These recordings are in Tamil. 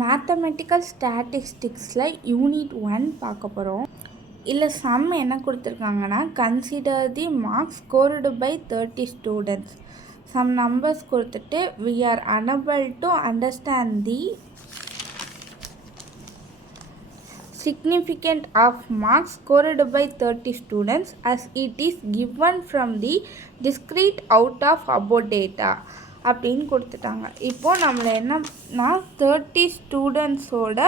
மேத்தமெட்டிக்கல் ஸ்டாட்டிஸ்டிக்ஸில் யூனிட் 1 பார்க்க போகிறோம். இல்லை சம் என்ன கொடுத்துருக்காங்கன்னா, consider the marks scored by 30 students. Sum numbers கொடுத்துட்டு we are unable to understand the significance of marks scored by 30 students as it is given from the discrete out of above data அப்படின்னு கொடுத்துட்டாங்க. இப்போது நம்மளை என்னன்னா 30 ஸ்டூடெண்ட்ஸோட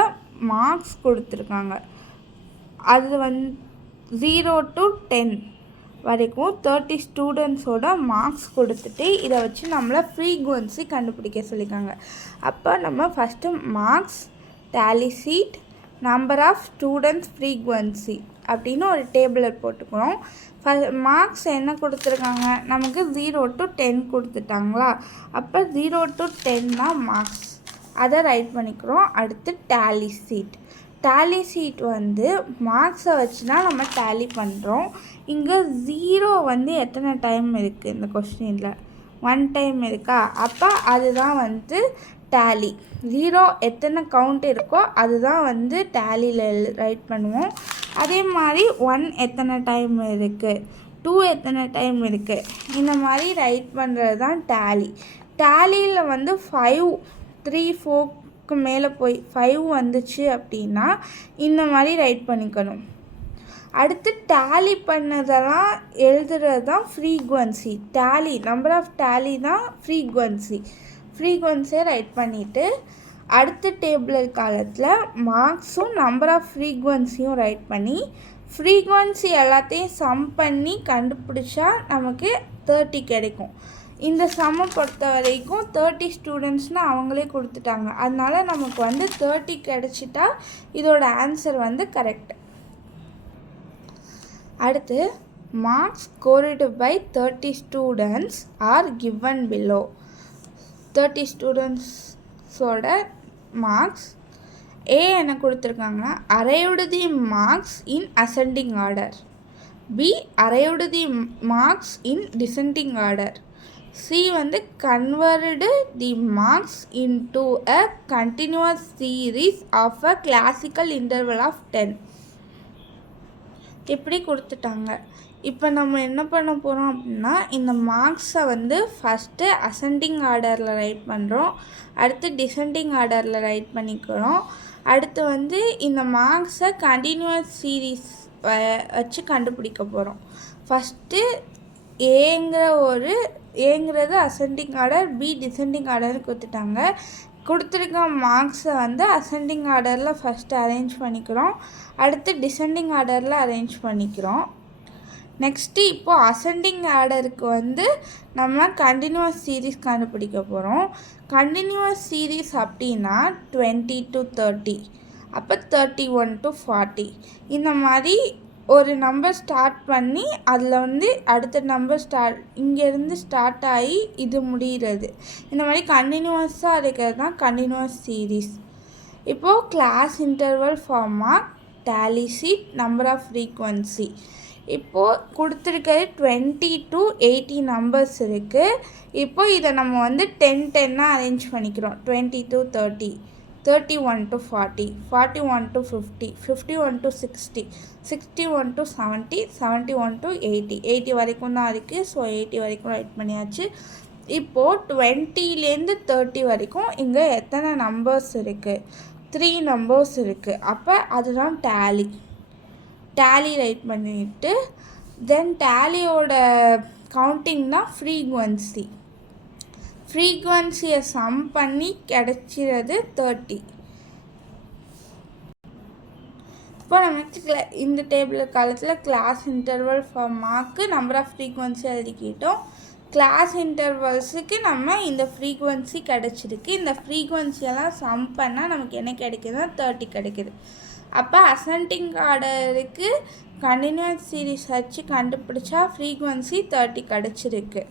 மார்க்ஸ் கொடுத்துருக்காங்க. அது 0 to 10 வரைக்கும் 30 ஸ்டூடெண்ட்ஸோட மார்க்ஸ் கொடுத்துட்டு இதை வச்சு நம்மளை ஃப்ரீக்வன்சி கண்டுபிடிக்க சொல்லியிருக்காங்க. அப்போ நம்ம first marks tally sheet number of students frequency அப்படின்னு ஒரு டேபிளில் போட்டுக்கிறோம். மார்க்ஸ் என்ன கொடுத்துருக்காங்க, நமக்கு 0 to 10 கொடுத்துட்டாங்களா. அப்போ 0 to 10 தான் மார்க்ஸ், அதை ரைட் பண்ணிக்கிறோம். அடுத்து டேலி சீட். டேலி சீட் மார்க்ஸை வச்சு தான் நம்ம டேலி பண்ணுறோம். இங்கே 0 எத்தனை டைம் இருக்குது இந்த கொஸ்டினில், 1 டைம் இருக்கா. அப்போ அதுதான் டேலி. 0 எத்தனை கவுண்ட் இருக்கோ அதுதான் டேலியில் ரைட் பண்ணுவோம். அதே மாதிரி 1 எத்தனை டைம் இருக்குது, 2 எத்தனை டைம் இருக்குது, இந்த மாதிரி ரைட் பண்ணுறது தான் டேலி. டேலியில் 5 3 4க்கு மேலே போய் 5 வந்துச்சு அப்படின்னா இந்த மாதிரி ரைட் பண்ணிக்கணும். அடுத்து டேலி பண்ணதெல்லாம் எழுதுறது தான் frequency. Tally number of tally தான் ஃப்ரீக்வன்சியை ரைட் பண்ணிவிட்டு அடுத்த டேபிள் காலத்தில் மார்க்ஸும் நம்பர் ஆஃப் ஃப்ரீக்வன்சியும் ரைட் பண்ணி ஃப்ரீக்வன்சி எல்லாத்தையும் சம் பண்ணி கண்டுபிடிச்சா நமக்கு 30 கிடைக்கும். இந்த சம்மை பொறுத்த வரைக்கும் 30 ஸ்டூடெண்ட்ஸ்னால் அவங்களே கொடுத்துட்டாங்க. அதனால் நமக்கு 30 கிடைச்சிட்டா இதோட ஆன்சர் கரெக்ட். அடுத்து marks scored by 30 students are given below. 30 ஸ்டூடெண்ட்ஸோட மார்க்ஸ் ஏ என்ன கொடுத்துருக்காங்கன்னா, arrived the marks in ascending order, B arrived the marks in descending order, C converted the marks into a continuous series of a classical interval of 10. இப்படி கொடுத்துட்டாங்க. இப்போ நம்ம என்ன பண்ண போகிறோம் அப்படின்னா, இந்த மார்க்ஸை ஃபஸ்ட்டு அசெண்டிங் ஆர்டரில் ரைட் பண்ணுறோம். அடுத்து டிசெண்டிங் ஆர்டரில் ரைட் பண்ணிக்கிறோம். அடுத்து இந்த மார்க்ஸை கண்டினியூஸ் சீரீஸ் வச்சு கண்டுபிடிக்க போகிறோம். ஃபஸ்ட்டு ஏங்கிறது அசெண்டிங் ஆர்டர், பி டிசெண்டிங் ஆர்டர்னு கொடுத்துட்டாங்க. கொடுத்துருக்க மார்க்ஸை அசெண்டிங் ஆர்டரில் ஃபஸ்ட்டு அரேஞ்ச் பண்ணிக்கிறோம். அடுத்து டிசெண்டிங் ஆர்டரில் அரேஞ்ச் பண்ணிக்கிறோம். நெக்ஸ்ட்டு இப்போது அசெண்டிங் ஆர்டருக்கு நம்ம கண்டினியூஸ் சீரீஸ் கண்டுபிடிக்க போகிறோம். கண்டினியூஸ் சீரீஸ் அப்படின்னா 20 to 30, அப்போ 31 to 40. இந்த மாதிரி ஒரு நம்பர் ஸ்டார்ட் பண்ணி அதில் அடுத்த நம்பர் இங்கேருந்து ஸ்டார்ட் ஆகி இது முடிகிறது. இந்த மாதிரி கண்டினியூஸாக இருக்கிறது தான் கண்டினியூஸ் சீரீஸ். இப்போது class interval for mark, tally sheet, number of frequency. இப்போது கொடுத்துருக்கிறது 20 to 80 நம்பர்ஸ் இருக்குது. இப்போது இதை நம்ம 10 அரேஞ்ச் பண்ணிக்கிறோம். 20 to 30, 31 to 40, 41 to 50, 51 to 60, 61 to 70, 71 to 80. 80 வரைக்கும் தான் இருக்குது. ஸோ 80 வரைக்கும் ரைட் பண்ணியாச்சு. இப்போது 20லேருந்து 30 வரைக்கும் இங்கே எத்தனை நம்பர்ஸ் இருக்குது, 3 நம்பர்ஸ் இருக்குது. அப்போ அதுதான் டேலி ரைட் பண்ணிவிட்டு தென் டேலியோட கவுண்டிங் தான் ஃப்ரீக்வன்சியை சம் பண்ணி கிடைச்சிறது 30. இப்போ நம்ம இந்த டேபிள் காலத்தில் class interval for mark, number of frequency எழுதிக்கிட்டோம். கிளாஸ் இன்டர்வல்ஸுக்கு நம்ம இந்த ஃப்ரீக்வன்சி கிடச்சிருக்கு. இந்த ஃப்ரீக்வன்சியெல்லாம் சம் பண்ணால் நமக்கு என்ன கிடைக்குதுன்னா 30 கிடைக்குது. அப்போ அசெண்டிங் ஆர்டருக்கு கண்டினியூஸ் சீரீஸ் வச்சு கண்டுபிடிச்சா ஃப்ரீக்வன்சி 30 கிடச்சிருக்கு.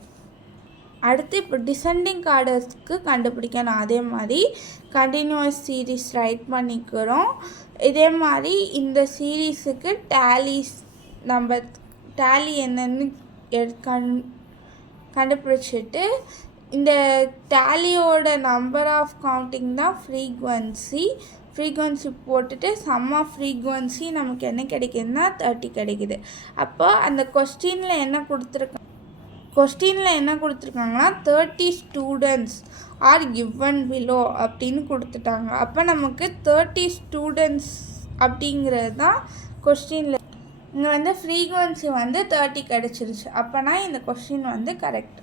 அடுத்து இப்போ டிசெண்டிங் ஆர்டர்ஸ்க்கு கண்டுபிடிக்கணும். அதே மாதிரி கண்டினியூஸ் சீரீஸ் ரைட் பண்ணிக்கிறோம். இதே மாதிரி இந்த சீரீஸுக்கு டேலி என்னன்னு கண்டுபிடிச்சிட்டு இந்த டேலியோட நம்பர் ஆஃப் கவுண்டிங் தான் ஃப்ரீக்வன்சி போட்டுட்டு சம் ஆஃப் ஃப்ரீக்வன்சி நமக்கு என்ன கிடைக்குதுன்னா 30 கிடைக்குது. அப்போ அந்த கொஸ்டினில் என்ன கொடுத்துருக்காங்கன்னா 30 ஸ்டூடெண்ட்ஸ் ஆர் கிவன் பிலோ அப்படின்னு கொடுத்துட்டாங்க. அப்போ நமக்கு 30 ஸ்டூடெண்ட்ஸ் அப்படிங்கிறது தான் கொஸ்டினில். இங்கே ஃப்ரீக்வன்சி 30 கிடச்சிருச்சு. அப்போனா இந்த கொஸ்டின் கரெக்ட்.